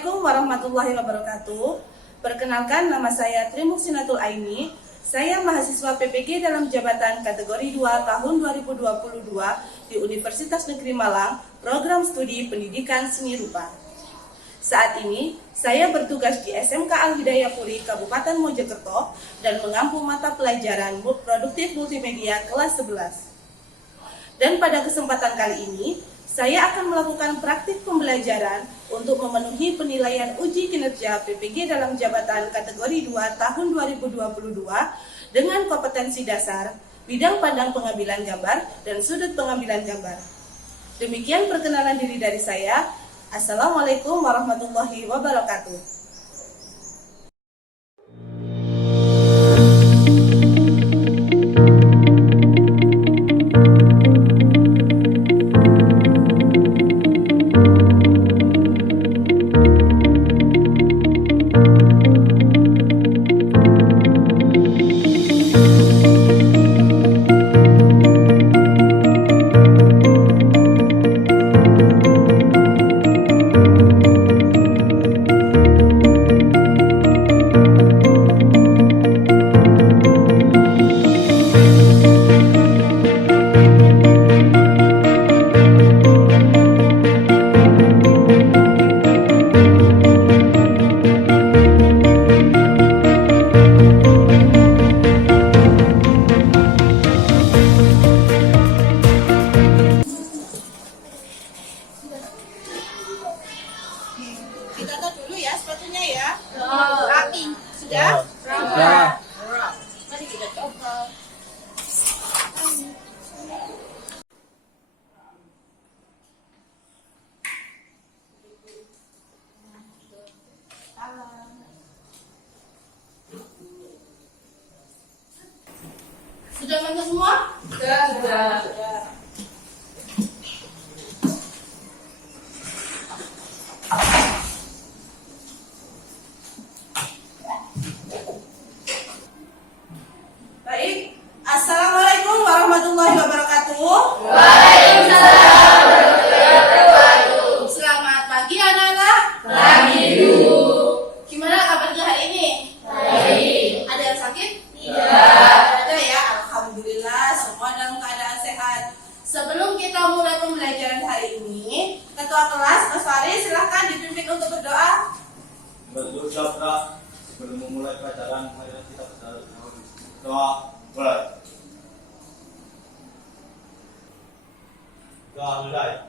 Assalamualaikum warahmatullahi wabarakatuh. Perkenalkan, nama saya Trimuksinatul Aini. Saya mahasiswa PPG dalam jabatan kategori 2 tahun 2022 di Universitas Negeri Malang, program studi pendidikan seni rupa. Saat ini, saya bertugas di SMK Al-Hidayah Puri, Kabupaten Mojokerto, dan mengampu mata pelajaran produktif multimedia kelas 11. Dan pada kesempatan kali ini, saya akan melakukan praktik pembelajaran untuk memenuhi penilaian uji kinerja PPG dalam jabatan kategori 2 tahun 2022 dengan kompetensi dasar, bidang pandang pengambilan gambar, dan sudut pengambilan gambar. Demikian perkenalan diri dari saya. Assalamualaikum warahmatullahi wabarakatuh. Ditata dulu ya sepatunya ya. Rapi. Sudah? Sudah. Mari kita coba. Sudah mantul semua? Sudah. Baik, Assalamualaikum warahmatullahi wabarakatuh. Waalaikumsalam warahmatullahi wabarakatuh. Selamat pagi anak-anak. Pagi, Bu. Gimana kabarnya hari ini? Baik. Ada yang sakit? Tidak. Ada ya, alhamdulillah semua dalam keadaan sehat. Sebelum kita mulai pembelajaran hari ini, Ketua kelas Mas Faris silahkan dipimpin untuk berdoa. Berdoa sebelum memulai pelajaran hari ini kita berdoa mulai. Doa mulai.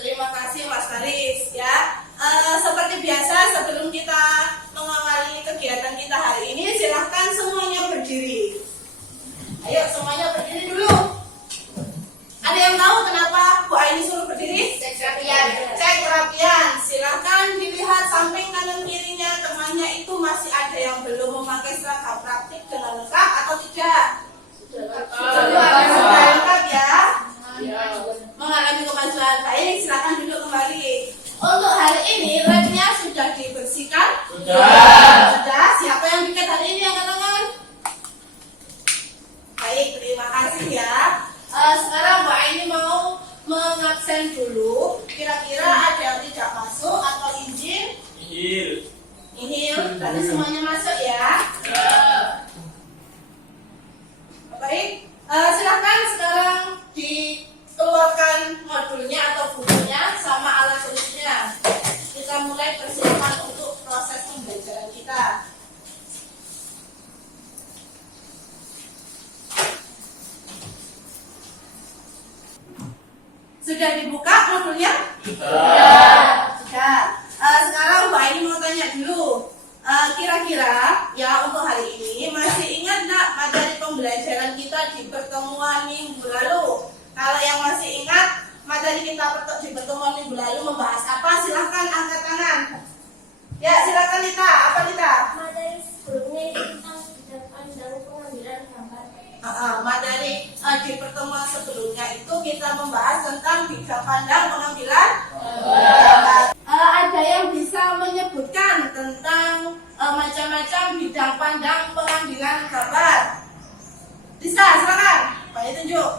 Terima kasih Mas Faris ya. Seperti biasa sebelum kita mengawali kegiatan kita hari ini, silahkan semuanya berdiri. Ayo semuanya berdiri dulu. Ada yang tahu kenapa Bu Aini suruh berdiri? Cek kerapian. Cek kerapian. Silahkan dilihat samping kanan kirinya temannya itu masih ada yang belum memakai seragam praktik dengan lengkap atau tidak? Sudah lengkap ya. Mengalami kemajuan baik, silakan duduk kembali. Untuk hari ini labnya sudah dibersihkan? Sudah. Siapa yang bikin hari ini angkat tangan? Baik, terima kasih ya. Sekarang Mbak Aini mau mengabsen dulu. Kira-kira ada yang tidak masuk atau izin? Nihil. Berarti semuanya masuk ya. Baik, silakan sekarang dikeluarkan modulnya atau bukunya sama alat tulisnya. Kita mulai persiapan untuk proses pembelajaran kita. Sudah dibuka modulnya? Sudah. Sekarang Mbak Aini mau tanya dulu. Kira-kira ya untuk hari ini masih ingat nggak materi pembelajaran kita di pertemuan minggu lalu? Kalau yang masih ingat materi kita di pertemuan minggu lalu membahas apa? Silahkan angkat tangan. Ya silakan Lita. Apa Lita? Materi sebelumnya itu tentang bidang pandang pengambilan gambar. Materi di pertemuan sebelumnya itu kita membahas tentang bidang pandang pengambilan gambar. Ada yang bisa menyebutkan tentang macam-macam bidang pandang pengambilan gambar? Lisa, silakan. Pak tunjuk.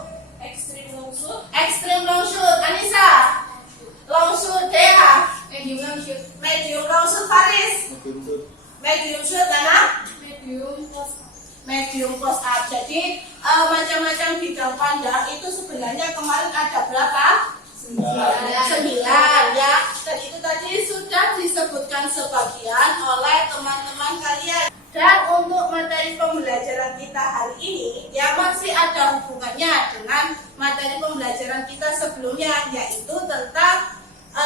Ekstrim long shoot. Ekstrim long shoot. Anissa. Long shoot Dea. medium long shoot, Medium long shoot Faris. Medium shoot. Medium shoot Nana. medium close up. Medium close up. Jadi macam-macam bidang pandang itu sebenarnya kemarin ada berapa? 9 ya. Dan itu tadi sudah disebutkan sebagian oleh teman-teman kalian. Dan untuk materi pembelajaran kita hari ini ya masih ada hubungannya dengan materi pembelajaran kita sebelumnya, yaitu tentang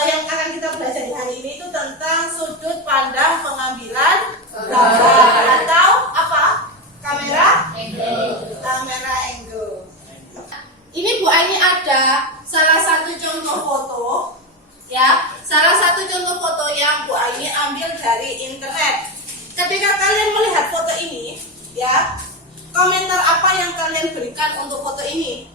yang akan kita belajar di hari ini itu tentang sudut pandang pengambilan gambar atau apa? Kamera angle. Ini Bu Aini ada salah satu contoh foto ya, salah satu contoh foto yang Bu Aini ambil dari internet. Ketika kalian melihat foto ini ya, komentar apa yang kalian berikan untuk foto ini?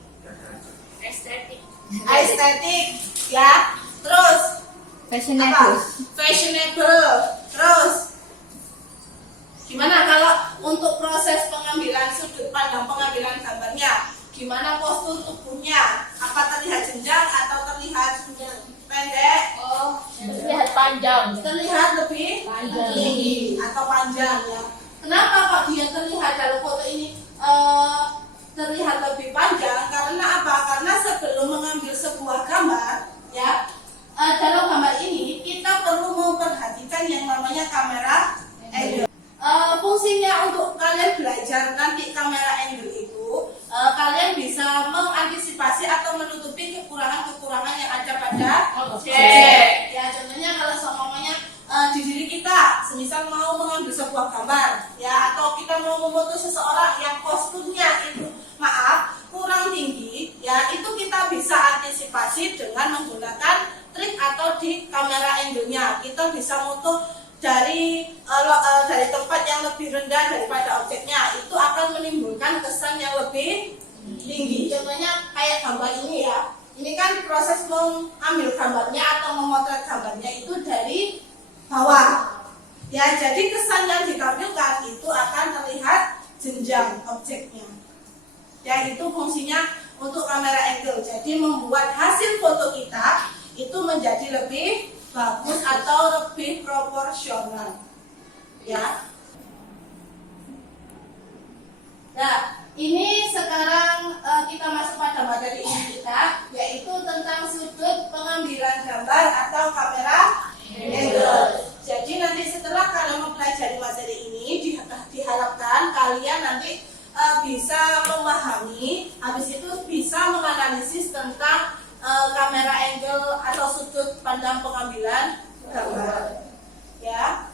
Estetik. Estetik ya. Terus Fashionable. Fashionable. Terus gimana kalau untuk proses pengambilan sudut pandang pengambilan gambarnya? Gimana postur tubuhnya? Apa terlihat jenjang atau terlihat pendek? Oh, terlihat panjang. Terlihat lebih Panjang. tinggi atau panjang ya. Kenapa kok dia terlihat dalam foto ini terlihat lebih panjang? Karena apa? Karena sebelum mengambil sebuah gambar ya, dalam gambar ini kita perlu memperhatikan yang namanya kamera angle. Fungsinya untuk kalian belajar nanti kamera angle itu kalian bisa mengantisipasi atau menutupi kekurangan-kekurangan yang ada pada objek. Ya, contohnya kalau seumpamanya di diri kita, semisal mau mengambil sebuah gambar, ya, atau kita mau memfoto seseorang yang posturnya itu kurang tinggi, ya, itu kita bisa antisipasi dengan menggunakan trik atau di kamera angle-nya. Kita bisa foto dari tempat yang lebih rendah daripada objeknya, itu akan menimbulkan kesan yang lebih tinggi. Contohnya kayak gambar ini ya, ini kan proses mengambil gambarnya atau memotret gambarnya itu dari bawah ya, jadi kesan yang ditampilkan itu akan terlihat jenjang objeknya ya. Itu fungsinya untuk kamera angle, jadi membuat hasil foto kita itu menjadi lebih bagus atau lebih proporsional ya. Nah, ini sekarang kita masuk pada materi ini kita, yaitu tentang sudut pengambilan gambar atau kamera angle. Jadi nanti setelah kalian mempelajari materi ini diharapkan kalian nanti bisa memahami, habis itu bisa menganalisis tentang kamera angle atau sudut pandang pengambilan gambar ya.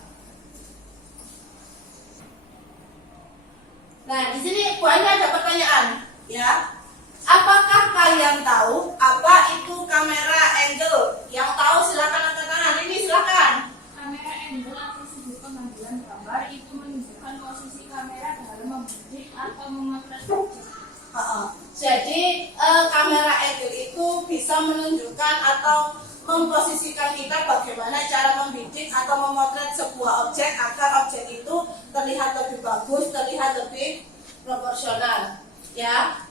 Nah, di sini Bu Aini ada pertanyaan ya. Apakah kalian tahu apa itu kamera angle? Yang tahu silakan angkat tangan. Ini silakan. Kamera angle atau sudut pengambilan gambar itu menunjukkan posisi kamera dalam membidik atau memotret objek. Jadi kamera angle itu bisa menunjukkan atau memposisikan kita bagaimana cara membidik atau memotret sebuah objek agar objek itu terlihat lebih bagus, terlihat lebih proporsional ya.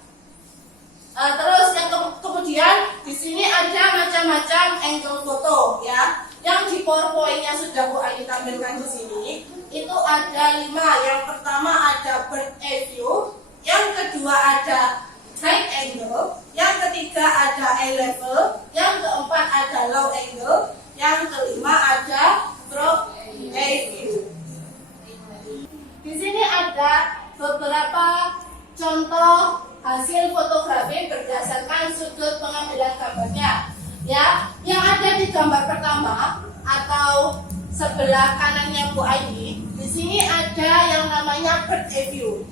Terus yang kemudian di sini ada macam-macam angle foto ya. Yang di PowerPoint-nya sudah Bu Aini tampilkan di sini itu ada 5. Yang pertama ada bird eye view, yang kedua ada high angle, yang ketiga ada eye level, yang keempat ada low angle, yang kelima ada broad eye view. Di sini ada beberapa contoh hasil fotografi berdasarkan sudut pengambilan gambarnya ya. Yang ada di gambar pertama atau sebelah kanannya Bu Aini, di sini ada yang namanya bird eye view.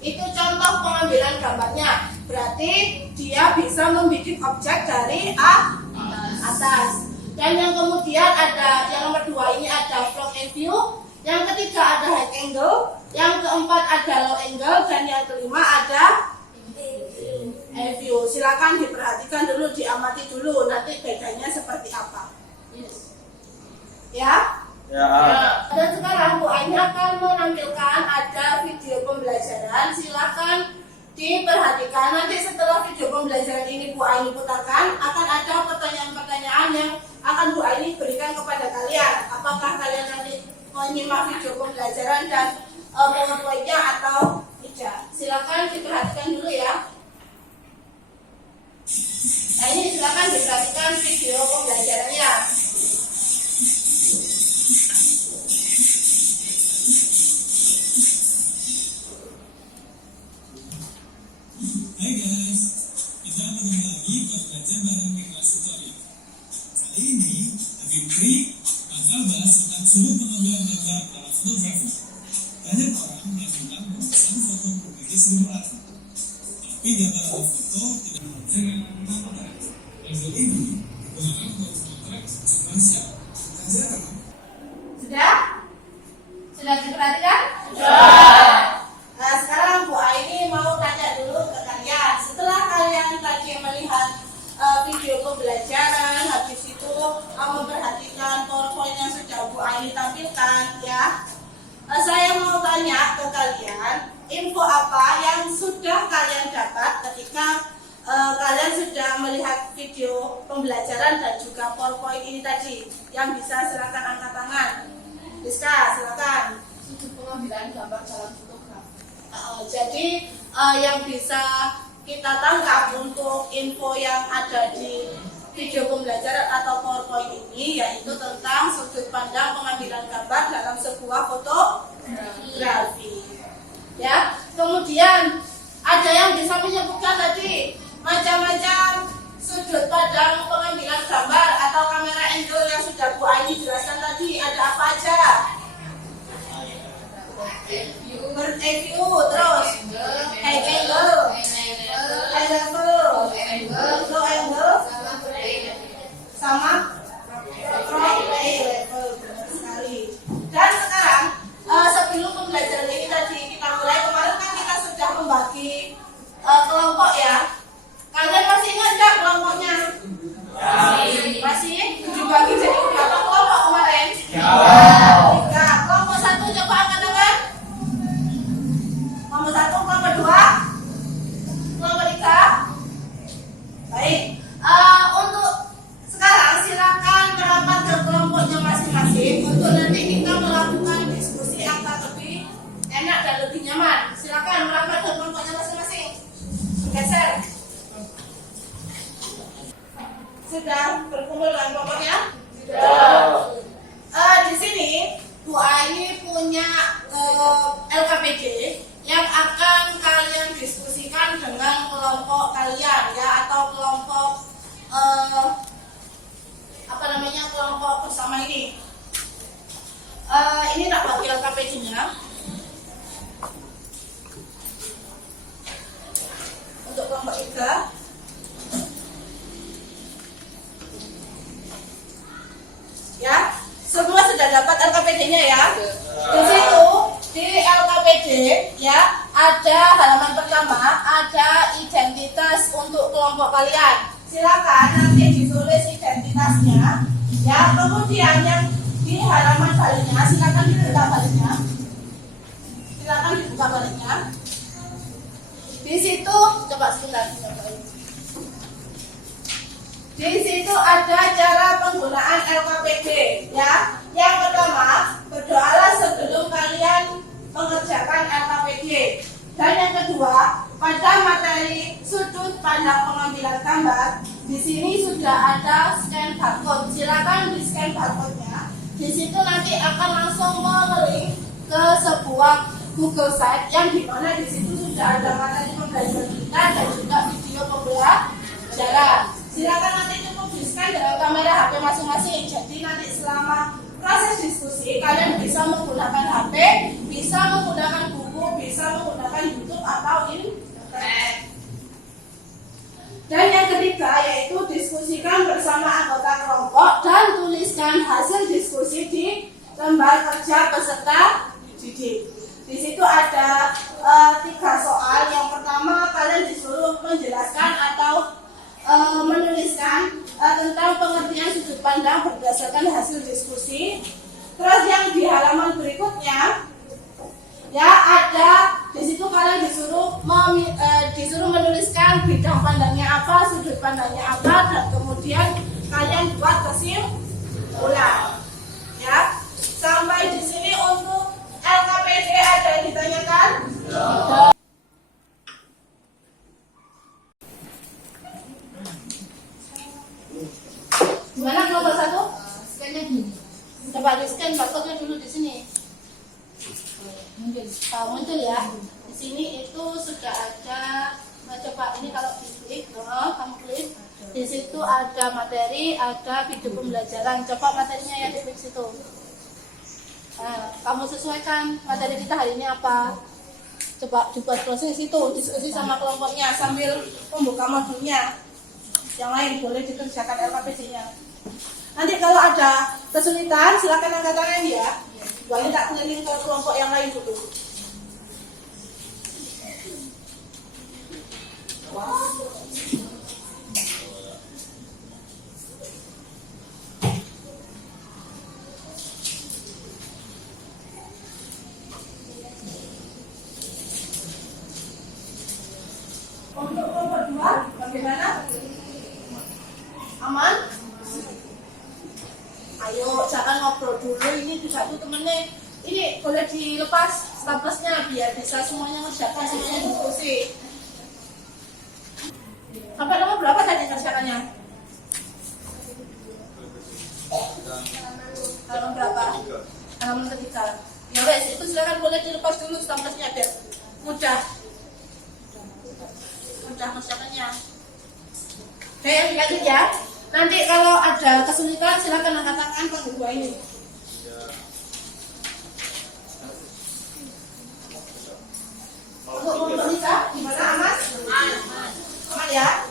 Itu contoh pengambilan gambarnya, berarti dia bisa membidik objek dari atas. Dan yang kemudian ada yang nomor 2 ini ada front view, yang ketiga ada high angle, yang keempat ada low angle, dan yang kelima ada view. Silakan diperhatikan dulu, diamati dulu, nanti bedanya seperti apa. Ya. Ya. Dan sekarang Bu Aini akan menampilkan ada video pembelajaran. Silakan diperhatikan. Nanti setelah video pembelajaran ini Bu Aini putarkan, akan ada pertanyaan-pertanyaan yang akan Bu Aini berikan kepada kalian. Apakah kalian nanti menyimak video pembelajaran dan PowerPoint-nya atau tidak? Silakan diperhatikan dulu ya. Nah, ini silakan diperhatikan video pembelajarannya. Hai guys, kita ketemu lagi buat belajar bareng di kelas tutorial. Kali ini, Habib Tri bakal bahas tentang sudut pengambilan gambar dalam fotografi. Banyak orang yang bilang memesan foto berbagai seribu rasa, tapi gambar atau foto tidak dengan penampakan. Angle ini digunakan untuk memotret manusia. Sudah diperhatikan? Nah, sekarang Bu Aini mau tanya dulu ke kalian. Setelah kalian tadi melihat video pembelajaran, habis itu memperhatikan PowerPoint yang sudah Bu Aini tampilkan, ya. Saya mau tanya ke kalian, info apa yang sudah kalian dapat ketika kalian sudah melihat video pembelajaran dan juga PowerPoint ini tadi? Yang bisa silakan angkat tangan. Rizka, silakan. Sudut pengambilan gambar dalam fotografi. Jadi yang bisa kita tangkap untuk info yang ada di video pembelajaran atau PowerPoint ini yaitu tentang sudut pandang pengambilan gambar dalam sebuah fotografi. Ya, kemudian ada yang bisa menyebutkan tadi macam-macam sudut pandang pengambilan gambar atau kamera angle yang sudah Bu Aini jelaskan tadi. Ada apa aja? Bird eye view, terus high angle, high level, low angle, sama from eye level. Benar sekali. Dan sekarang sebelum pembelajaran ini tadi kita mulai, kemarin kan kita sudah membagi kelompok ya. Kalian masih ingat nggak kelompoknya? Masih? Dibagi jadi berapa kelompok kemarin? 3. Kelompok 1 coba angkat tangan. Kelompok 1, kelompok 2, kelompok 3. Baik. Untuk sekarang silakan merapat ke kelompoknya masing-masing untuk nanti kita melakukan diskusi yang lebih enak dan lebih nyaman. Silakan merapat ke kelompoknya masing-masing. Geser. Sudah berkumpul dengan kelompoknya? Di sini Bu Aini punya LKPD yang akan kalian diskusikan dengan kelompok kalian ya, atau kelompok kelompok bersama ini. Ini tak bagi LKPD-nya. Untuk kelompok 3. Ya, semua sudah dapat LKPD-nya ya. Di situ di LKPD ya ada halaman pertama, ada identitas untuk kelompok kalian. Silakan nanti ditulis identitasnya. Ya, kemudian yang di halaman baliknya silakan dibuka baliknya. Silakan dibuka baliknya. Di situ coba sebentar. Di situ ada cara penggunaan LKPD ya. Yang pertama, berdoalah sebelum kalian mengerjakan LKPD. Dan yang kedua, pada materi sudut pandang pengambilan gambar, di sini sudah ada scan barcode. Silakan di scan barcode-nya. Di situ nanti akan langsung melink ke sebuah Google Site yang dimana di situ sudah ada materi pembelajaran kita dan juga video pembelajaran. Silakan nanti cukup di-scan dengan kamera HP masing-masing. Jadi nanti selama proses diskusi kalian bisa menggunakan HP, bisa menggunakan buku, bisa menggunakan YouTube atau internet. Dan yang ketiga yaitu diskusikan bersama anggota kelompok dan tuliskan hasil diskusi di lembar kerja peserta didik. Di situ ada 3 soal. Yang pertama kalian disuruh menjelaskan atau menuliskan tentang pengertian sudut pandang berdasarkan hasil diskusi. Terus yang di halaman berikutnya ya ada di situ kalian disuruh tentukan bidang pandangnya apa, sudut pandangnya apa, dan kemudian kalian buat kesimpulan. Ya, sampai di sini untuk LKPD ada yang ditanyakan? Gimana kelompok 1? Scan-nya gini. Coba di scan barcode-nya dulu di sini. Mungkin. Muncul ya. Di sini itu sudah ada. Nah, coba ini kalau diklik, kamu klik. Di situ ada materi, ada video pembelajaran. Coba materinya yang di situ. Nah, kamu sesuaikan materi kita hari ini apa. Coba dibuat proses itu, diskusi sama kelompoknya sambil membuka modulnya. Yang lain boleh dikerjakan LKPD-nya. Nanti kalau ada kesulitan silakan angkat tangan ya. Boleh tak keliling ke kelompok yang lain dulu. Untuk kelompok 2 bagaimana? Aman? Ayo, jangan ngobrol dulu. Ini juga tuh temennya. Ini boleh dilepas statusnya biar bisa semuanya ngerjakan, semuanya diskusi. Sampai nomor berapa tadi ngerjakannya? Halaman berapa? Halaman ketiga. Ya wes, itu silakan boleh dilepas dulu statusnya biar mudah ngerjakannya. Oke, lanjut ya. Nanti kalau ada kesulitan silakan angkat tangan pengguna ini. Untuk pemerintah gimana Amas? Aman ya?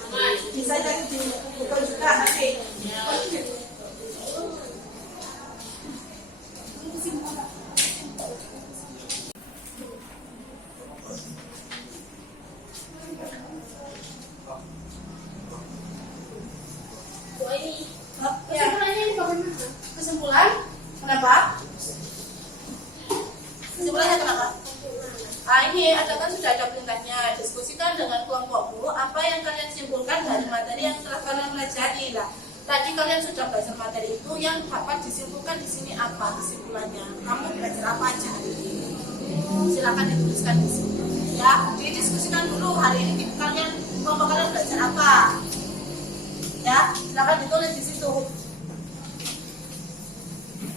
Bisa jadi di Google juga nanti. Kesimpulan? Kenapa? Kesimpulannya kenapa? Ah, ini kan sudah ada perintahnya. Diskusikan dengan kelompokmu apa yang kalian simpulkan dari materi yang telah kalian pelajari lah. Tadi kalian sudah belajar materi itu, yang dapat disimpulkan di sini apa kesimpulannya? Kamu belajar apa aja hari ini? Silakan dituliskan di sini. Ya, didiskusikan dulu hari ini kalian kelompok kalian belajar apa? Ya, silakan ditulis di situ.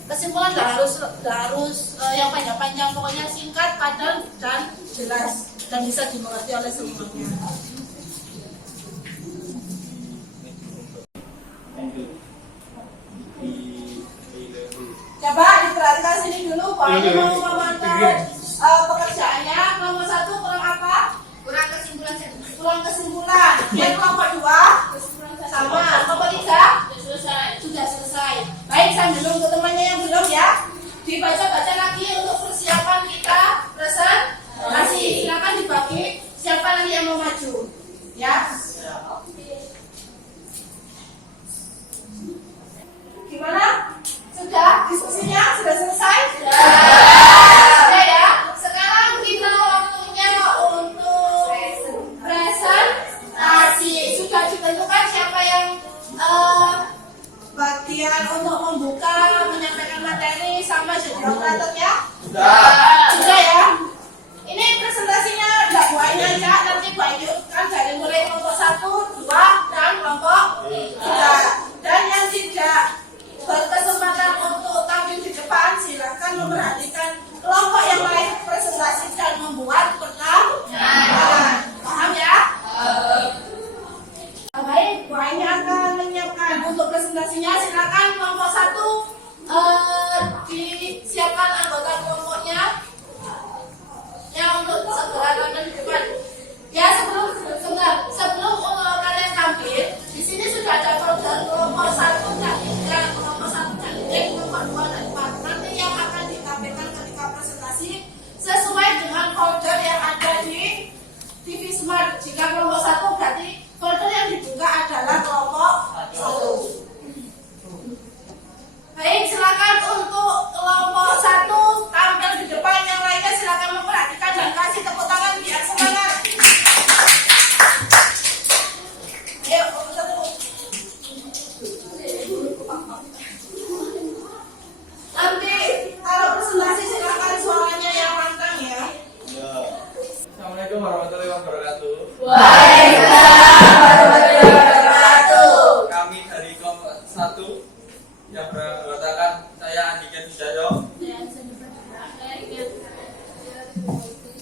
Kesimpulan nggak harus yang panjang-panjang, pokoknya singkat, padat dan jelas dan bisa dimengerti oleh semuanya. Coba diperhatikan sini dulu, Pak. Ini mau memantau pekerjaannya. Kelompok 1 kurang apa? Kurang kesimpulan. Kurang kesimpulan. Yang kelompok 2 sama. Kelompok 3 sudah selesai. Baik, sambil nunggu temannya yang belum ya. Dibaca-baca lagi untuk persiapan kita presentasi. Silakan dibagi siapa lagi yang mau maju. Ya. Gimana? Sudah diskusinya? Sudah selesai? Sudah ya. Sekarang kita waktunya untuk presentasi. Sudah ditentukan siapa yang bagian untuk membuka, menyampaikan materi sama jadi operator ya? Sudah ya? Ini presentasinya nggak buahnya aja, nanti kan dari mulai kelompok 1, 2, dan kelompok 3. Dan yang tidak berkesempatan untuk tampil di depan, silakan memperhatikan kelompok yang lain presentasi dan membuat pertanyaan. Paham ya? Baik, Bu Aini akan menyiapkan untuk presentasinya. Silakan kelompok 1 disiapkan anggota kelompoknya yang untuk segera tampil di depan. Ya, sebelum kalian tampil, di sini sudah ada program kelompok 1 dan 3, kelompok 1 dan 3, kelompok 2 dan 4. Nanti yang akan ditampilkan ketika presentasi sesuai dengan folder yang ada di TV Smart. Jika kelompok 1 berarti folder yang dibuka adalah kelompok 1. Baik, silakan untuk kelompok 1 tampil di depan, yang lainnya silakan memperhatikan dan kasih tepuk tangan biar semangat. warahmatullahi wabarakatuh. Kami dari kelompok 1 yang beranggotakan saya Andika Wijaya.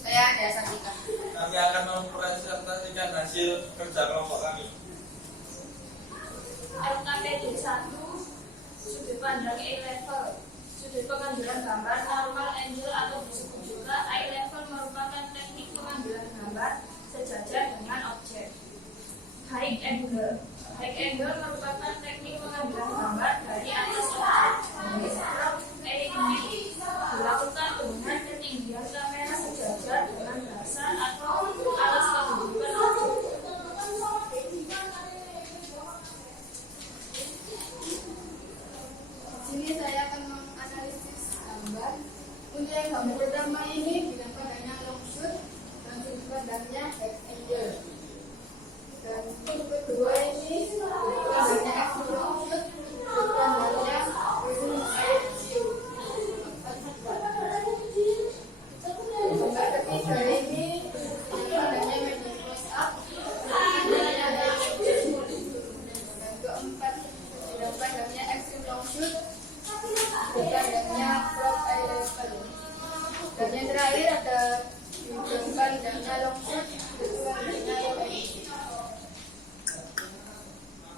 Saya Dea Santika. Kami akan mempresentasikan hasil kerja kelompok kami. LKPD 1 sudut pandang eye level. Sudut pengambilan gambar normal angle atau disebut juga eye level merupakan teknik pengambilan gambar sejajar dengan objek. High angle. High angle merupakan teknik pengambilan gambar dari atas objek. Front angle dilakukan dengan ketinggian kamera sejajar dengan dasar atau alas kedudukan objek. Sini saya akan menganalisis gambar. Untuk yang gambar pertama ini dengan pandangnya long shoot dan sudut pandangnya high angle. Dan untuk kedua ini dengan pandangnya extreme long shoot, sudut pandangnya zoom side view. Gambar ketiga ini dengan pandangnya medium close up, sudut pandangnya high angle. Dan keempat dengan pandangnya extreme long shoot, pandangnya crop eye level. Dan yang terakhir ada pandangnya long shoot, pandangnya wide.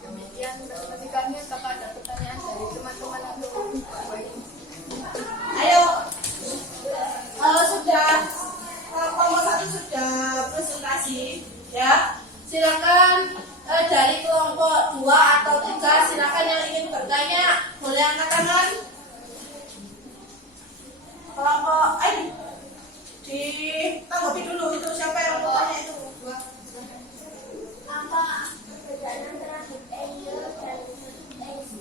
Demikian presentasi kami. Apakah ada pertanyaan dari teman-teman atau baik? Ayo, kalau sudah kelompok 1 sudah presentasi, ya silakan dari kelompok 2 atau 3 silakan yang ingin bertanya boleh angkat tangan. Kelompok ditanggapi dulu itu siapa yang mau tanya itu? Apa perbedaan antara high angle dan angle?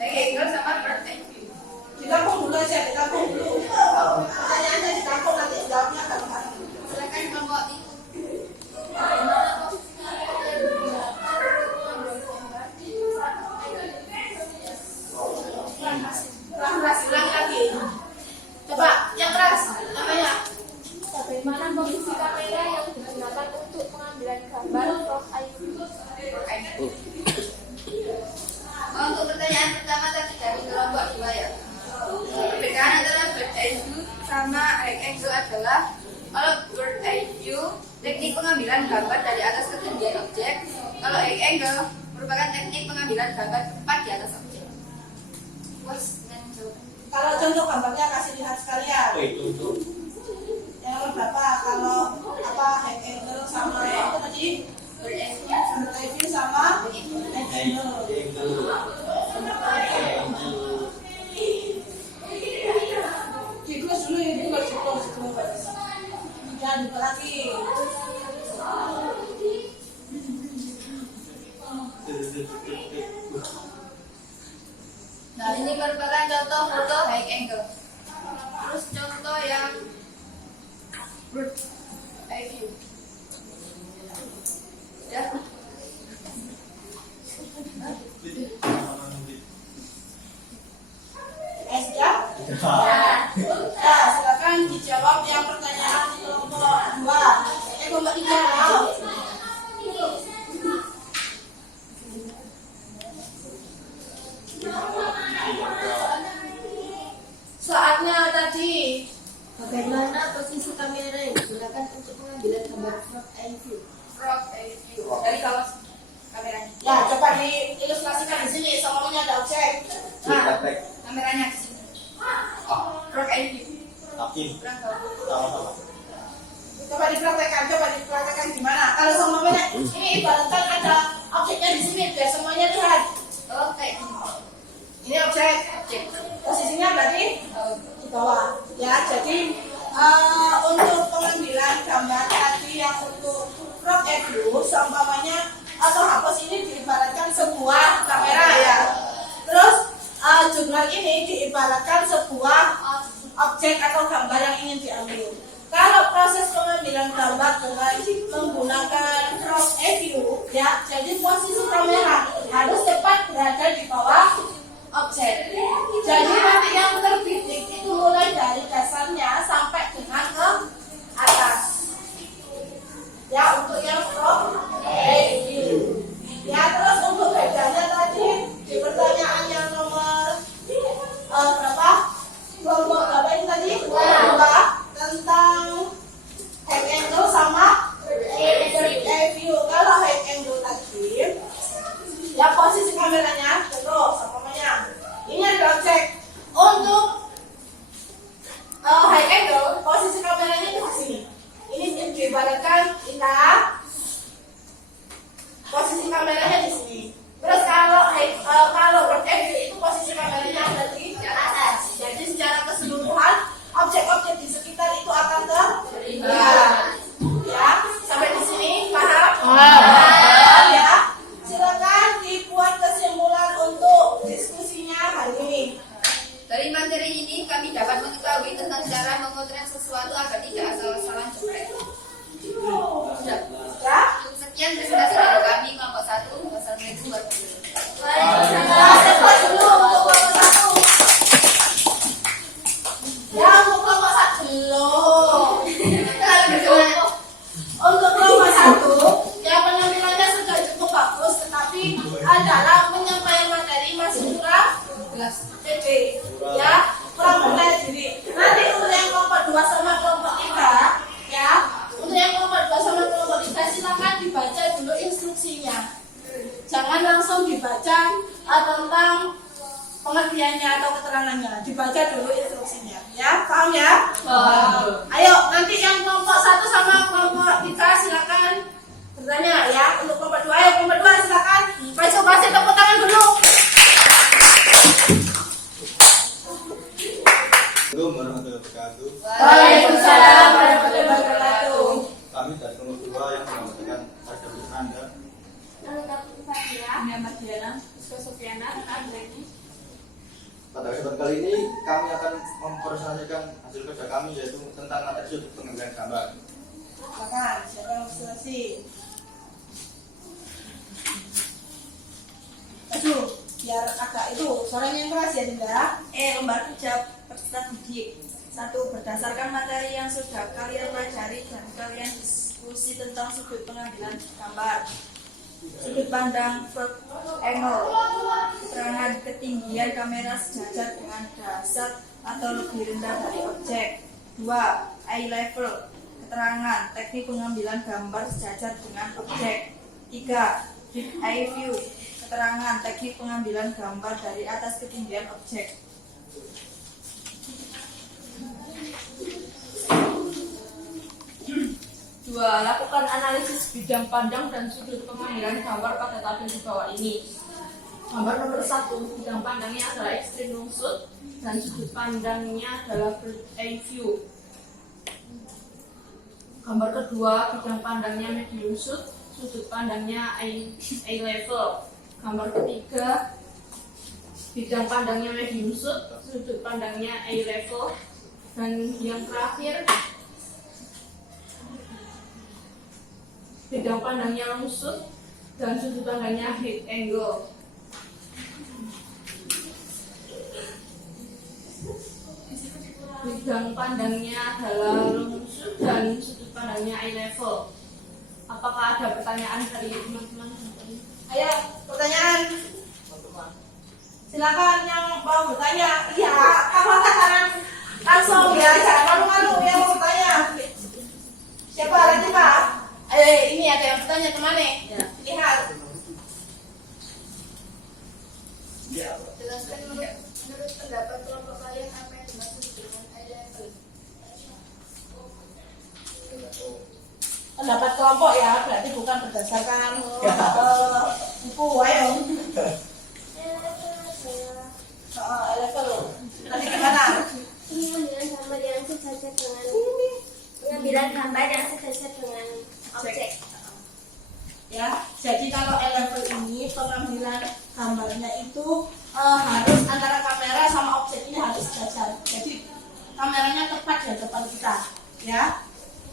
High angle sama front view. Ditampung dulu aja, ditampung dulu. Pertanyaannya ditampung nanti jawabnya kan. Silakan kelompok itu. Keras lagi. Coba yang keras namanya. Bagaimana posisi kamera yang digunakan untuk pengambilan gambar from eye view? Untuk pertanyaan pertama tadi dari kelompok 2 ya. Perbedaan antara bird eye view sama high angle adalah kalau bird eye view teknik pengambilan gambar dari atas ketinggian objek. Kalau high angle merupakan teknik pengambilan gambar tepat di atas objek. Kalau contoh gambarnya kasih lihat sekalian. Yang nomor berapa? Kalau apa high angle sama apa tadi? Bird eye view High view sama high angle. Di close dulu ya, di close. Jangan dibuka lagi. Nah, ini merupakan contoh foto high angle. Terus contoh yang bird eye view. Ya. Ya? Ya, silakan dijawab yang pertanyaan di kelompok 2. Kelompok 3. Soalnya tadi Bagaimana posisi kamera yang digunakan untuk pengambilan gambar from eye view? Front eye view. Dari bawah kameranya. ya coba diilustrasikan di sini semuanya ada objek. Nah, kameranya di sini. Front eye view. Yakin? Kurang bawah. Sama-sama. Coba dipraktekkan gimana? Kalau semuanya ini ibaratkan ada objeknya di sini biar semuanya lihat. Oh, kayak gini. Ini objek. Posisinya berarti di bawah. Ya, jadi untuk pengambilan gambar tadi yang untuk front end view, seumpamanya atau hapus ini diibaratkan sebuah kamera ya. Terus jurnal ini diibaratkan sebuah objek atau gambar yang ingin diambil. Kalau proses pengambilan gambar dengan menggunakan front end view, ya, jadi posisi kamera harus tepat berada di bawah objek. Jadi nanti yang terbitik itu mulai dari dasarnya sampai dengan diibaratkan kita posisi kameranya di sini. Terus kalau front end view itu posisi kameranya ada di atas. Jadi secara keseluruhan objek-objek di sekitar itu akan terlihat. Ya, sampai di sini paham? Paham ya. Silakan dibuat kesimpulan untuk diskusinya hari ini. Dari materi ini kami dapat mengetahui tentang cara memotret sesuatu agar tidak asal-asalan jepret. Ya. Ya. Sekian presentasi dari kami kelompok 1. Wassalamualaikum warahmatullahi wabarakatuh. Kelas dulu untuk kelompok 1. Ya, untuk kelompok 1 belum. Untuk kelompok 1, ya penampilannya sudah cukup bagus, tetapi adalah penyampaian materi masih kurang PP. Ya, kurang percaya diri. Nanti untuk yang kelompok 2 sama kelompok 3, ya, untuk yang kelompok 2 sama kelompok 3 silakan dibaca dulu instruksinya. Jangan langsung dibaca tentang pengertiannya atau keterangannya. Dibaca dulu instruksinya. Ya, paham ya? Paham. Ayo, nanti yang kelompok 1 sama kelompok 3 silakan bertanya ya. Untuk kelompok 2, ayo kelompok 2 silakan. Kasih tepuk tangan dulu. Assalamualaikum warahmatullahi wabarakatuh. Waalaikumsalam warahmatullahi wabarakatuh. Kami dari kelompok 2 yang menyampaikan sarjana Anda. Muhammad Diana, Rizka Sofiana, Andreni. Pada kesempatan kali ini kami akan mempresentasikan hasil kerja kami yaitu tentang materi sudut pengambilan gambar. Silakan, siapa yang presentasi? Aduh, biar agak itu suaranya yang keras ya Dinda. Lembar kerja peserta didik. 1. Berdasarkan materi yang sudah kalian pelajari dan kalian diskusi tentang sudut pengambilan gambar. Sudut pandang first angle, keterangan ketinggian kamera sejajar dengan dasar atau lebih rendah dari objek. 2. Eye level, keterangan teknik pengambilan gambar sejajar dengan objek. 3. Deep eye view, keterangan teknik pengambilan gambar dari atas ketinggian objek. 2. Lakukan analisis bidang pandang dan sudut pengambilan gambar pada tabel di bawah ini. Gambar nomor 1, bidang pandangnya adalah ekstrim lungsut dan sudut pandangnya adalah bird eye view. Gambar kedua, bidang pandangnya medium lungsut, sudut pandangnya eye level. Gambar ketiga, bidang pandangnya medium lungsut, sudut pandangnya eye level. Dan yang terakhir, bidang pandangnya lungsut dan sudut pandangnya high angle. Bidang pandangnya adalah lungsut dan sudut pandangnya eye level. Apakah ada pertanyaan dari teman-teman? Ayo, pertanyaan. Silakan yang mau bertanya. Iya, kamu angkat tangan langsung ya, jangan malu-malu yang mau bertanya. Siapa lagi Pak? Ini ada yang bertanya kemana? Ya. Lihat. Jelaskan menurut pendapat kelompok kalian apa yang dimaksud dengan eye level. Pendapat kelompok ya, berarti bukan berdasarkan buku. Ayo. Level. Tadi gimana? Pengambilan gambar yang sejajar dengan pengambilan gambar yang sejajar dengan objek. Ya, jadi kalau level ini pengambilan gambarnya itu harus antara kamera sama objek ini harus sejajar. Jadi kameranya tepat di depan kita, ya.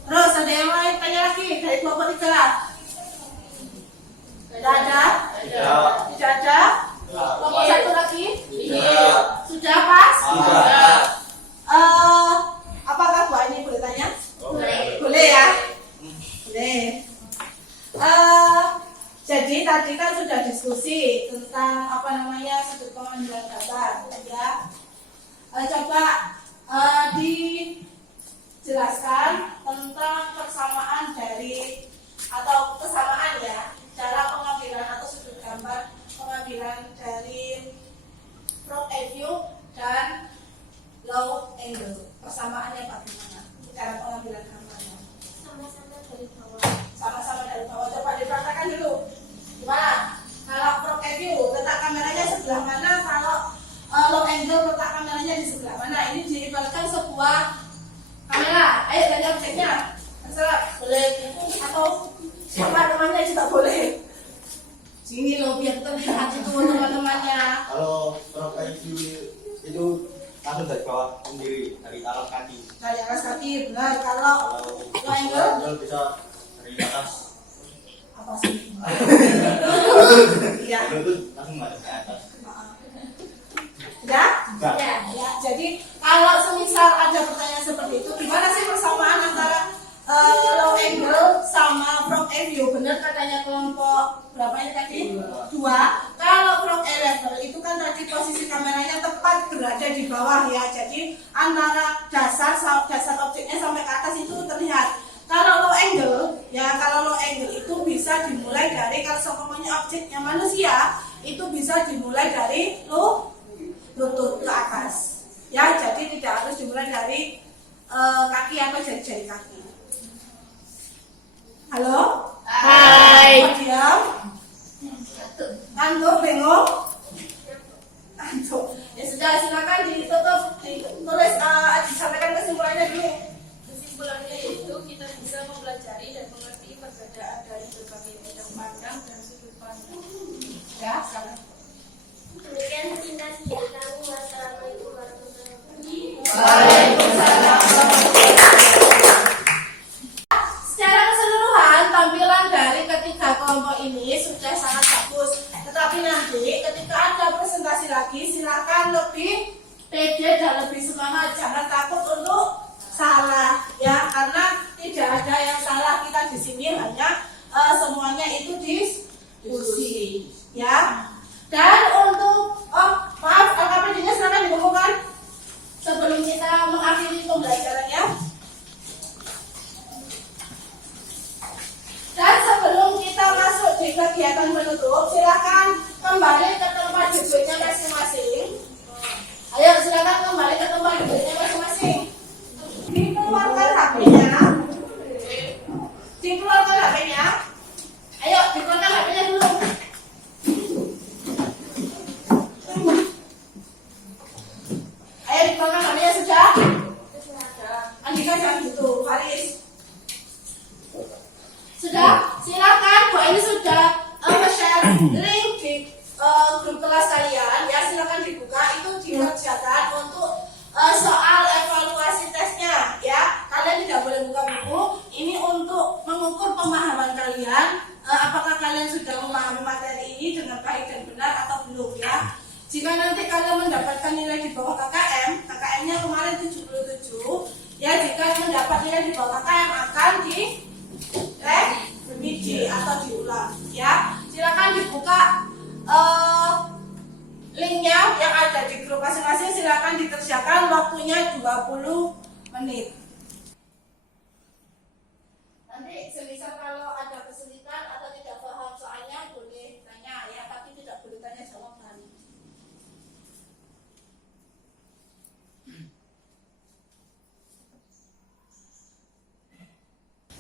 Terus ada yang lain tanya lagi dari kelompok 3. Tidak ada? Tidak ada? Kelompok 1 lagi? Sudah pas? Apakah Bu Aini boleh tanya? Boleh ya? Boleh. Jadi tadi kan sudah diskusi tentang sudut pengambilan gambar, ya. Coba dijelaskan tentang persamaan dari atau kesamaan ya cara pengambilan atau sudut gambar pengambilan dari front end view dan low angle. Persamaannya bagaimana cara pengambilan gambarnya? Sama-sama dari bawah. Sama-sama dari bawah. Coba dipraktekkan dulu. Gimana? Kalau front view, letak kameranya sebelah mana? Kalau low angle, letak kameranya di sebelah mana? Ini diibaratkan sebuah kamera. Ayo dari objeknya. Terserah, boleh buku atau siapa temannya juga boleh. Sini loh biar terlihat itu teman-temannya. Kalau front view itu langsung dari bawah sendiri, dari alas kaki. Dari atas kaki, benar. Kalau Kalau angle bisa dari atas. apa sih? Iya. Itu langsung ada ke atas. Ya? Enggak. Ya. Jadi kalau semisal ada pertanyaan seperti itu, gimana sih persamaan antara low angle sama front view? Benar katanya kelompok berapa ini tadi? 2. Kalau front level itu kan tadi posisi kameranya tepat berada di bawah ya. Jadi antara dasar objeknya sampai ke atas itu terlihat. Kalau low angle, ya kalau low angle itu bisa dimulai dari kalau seumpamanya objeknya manusia itu bisa dimulai dari lutut ke atas. Ya, jadi tidak harus dimulai dari kaki atau jari-jari kaki. Halo? Hai. Kok diam? Antuk, bingung? Antuk. Ya sudah, silakan ditutup, ditulis, disampaikan kesimpulannya dulu. Kesimpulannya yaitu kita bisa mempelajari dan mengerti perbedaan dari berbagai bidang pandang dan sudut pandang. Ya, sekarang. Demikian presentasi dari kami. Wassalamualaikum warahmatullahi wabarakatuh. Waalaikumsalam. Secara keseluruhan tampilan dari ketiga kelompok ini sudah sangat bagus. Tetapi nanti ketika ada presentasi lagi silakan lebih pede dan lebih semangat. Jangan takut untuk salah ya, karena tidak ada yang salah. Kita di sini hanya semuanya itu diskusi ya. Dan untuk maaf, KPD-nya silakan dikumpulkan sebelum kita mengakhiri pembelajarannya. Dan sebelum kita masuk di kegiatan penutup, silakan kembali ke tempat duduknya masing-masing. Ayo silakan kembali ke tempat duduknya masing-masing. Dikeluarkan HP-nya. Dikeluarkan HP-nya. Ayo dikeluarkan HP-nya dulu. Ayo dikeluarkan HP-nya sudah. Andika jangan gitu, Faris. Sudah, silakan. Bu ini sudah share link di grup kelas kalian. Ya silakan dibuka. Itu dikerjakan untuk soal evaluasi tesnya. Ya, kalian tidak boleh buka buku. Ini untuk mengukur pemahaman kalian. Apakah kalian sudah memahami materi ini dengan baik dan benar atau belum ya? Jika nanti kalian mendapatkan nilai di bawah KKM, KKM-nya kemarin 77. Ya, jika mendapat nilai di bawah KKM akan direvisi atau diulang ya. Silakan dibuka linknya yang ada di grup masing-masing. Silakan dikerjakan, waktunya 20 menit. Nanti semisal kalau ada kesulitan atau tidak paham soalnya boleh tanya ya, tapi tidak boleh tanya jawaban.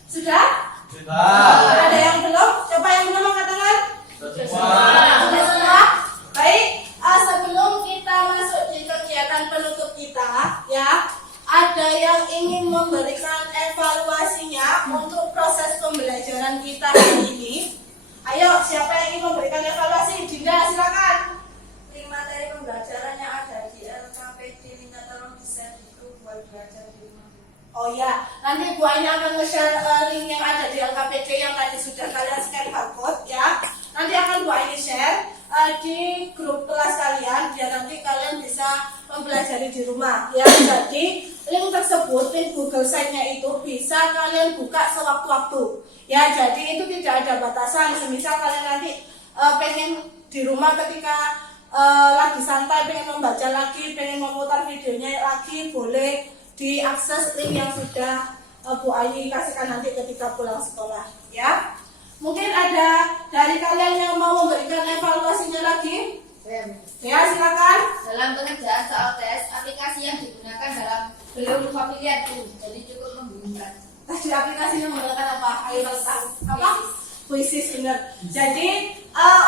Sudah? Sudah. Ada yang belum? Coba yang belum angkat tangan. Sudah semua? Baik, sebelum kita masuk di kegiatan penutup kita, ya, ada yang ingin memberikan evaluasinya untuk proses pembelajaran kita hari ini. Ayo, siapa yang ingin memberikan evaluasi? Dinda, silakan. Link materi pembelajaran yang ada di LKPD minta tolong di-share di grup buat belajar di rumah. Oh ya, nanti Bu Aini akan nge-share link yang ada di LKPD yang tadi sudah kalian scan barcode ya. Nanti akan Bu Aini share di grup kelas kalian biar nanti kalian bisa mempelajari di rumah ya. Jadi link tersebut, link Google Site-nya itu bisa kalian buka sewaktu-waktu ya. Jadi itu tidak ada batasan. Semisal kalian nanti pengen di rumah ketika lagi santai, pengen membaca lagi, pengen memutar videonya lagi, boleh diakses link yang sudah Bu Aini kasihkan nanti ketika pulang sekolah ya. Mungkin ada dari kalian yang mau memberikan evaluasinya lagi? Ya, silakan. Dalam pengerjaan soal tes, aplikasi yang digunakan belum lupa pilihan jadi cukup membingungkan. Tadi aplikasinya menggunakan apa? Ayo apa? Puisis, benar. Jadi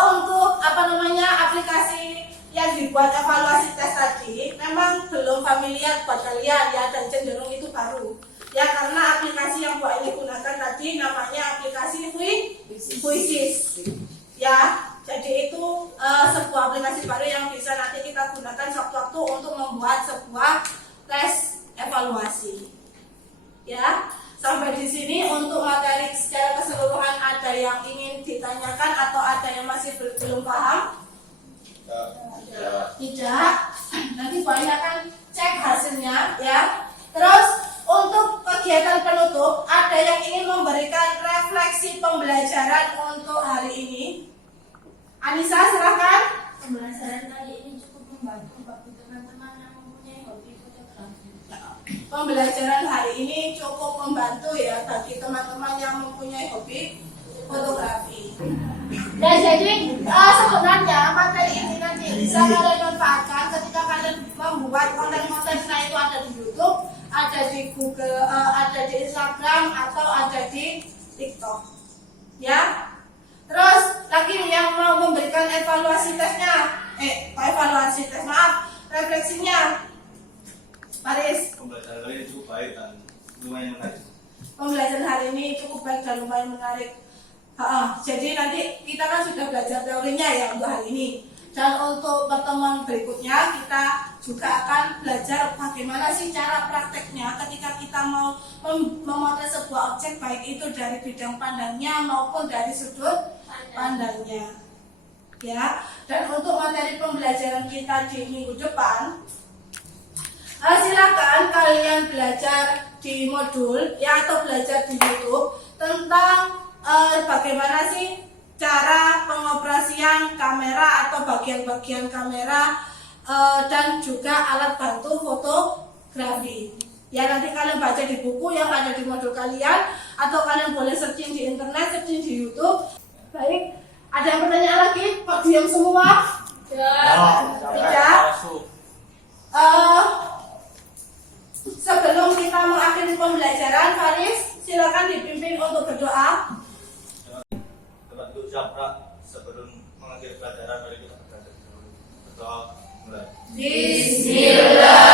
untuk aplikasi yang dibuat evaluasi tes tadi memang belum familiar buat kalian ya, dan cenderung itu baru ya, karena aplikasi yang Bu Aini gunakan tadi namanya aplikasi Puisis ya. Jadi itu sebuah aplikasi baru yang bisa nanti kita gunakan sewaktu-waktu untuk membuat sebuah tes evaluasi ya. Sampai di sini untuk materi secara keseluruhan ada yang ingin ditanyakan atau ada yang masih belum paham? Tidak. Nanti Bu Aini akan cek hasilnya ya. Terus untuk kegiatan penutup ada yang ingin memberikan refleksi pembelajaran untuk hari ini? Anissa, silakan. Pembelajaran kali ini cukup membantu bagi teman-teman yang mempunyai hobi fotografi. Pembelajaran hari ini cukup membantu ya bagi teman-teman yang mempunyai hobi fotografi. Dan jadi sebenarnya materi ini nanti bisa kalian manfaatkan ketika kalian membuat konten-konten. Nah, itu ada di YouTube, ada di Google, ada di Instagram, atau ada di TikTok. Ya. Terus lagi yang mau memberikan evaluasi tesnya, refleksinya. Paris. Pembelajaran kali ini cukup baik dan lumayan menarik. Pembelajaran hari ini cukup baik dan lumayan menarik. Jadi nanti kita kan sudah belajar teorinya ya untuk hari ini. Dan untuk pertemuan berikutnya kita juga akan belajar bagaimana sih cara prakteknya ketika kita mau memotret sebuah objek, baik itu dari bidang pandangnya maupun dari sudut pandangnya. Ya. Dan untuk materi pembelajaran kita di minggu depan, silakan kalian belajar di modul ya, atau belajar di YouTube tentang bagaimana sih cara pengoperasian kamera atau bagian-bagian kamera dan juga alat bantu fotografi. Ya, nanti kalian baca di buku yang ada di modul kalian, atau kalian boleh searching di internet, searching di YouTube. Baik, ada yang bertanya lagi? Kok diam semua? Tidak. Sebelum kita mengakhiri pembelajaran, Faris, silakan dipimpin untuk berdoa. Untuk Japra, sebelum mengakhiri pelajaran, mari kita berdoa mulai. Bismillah.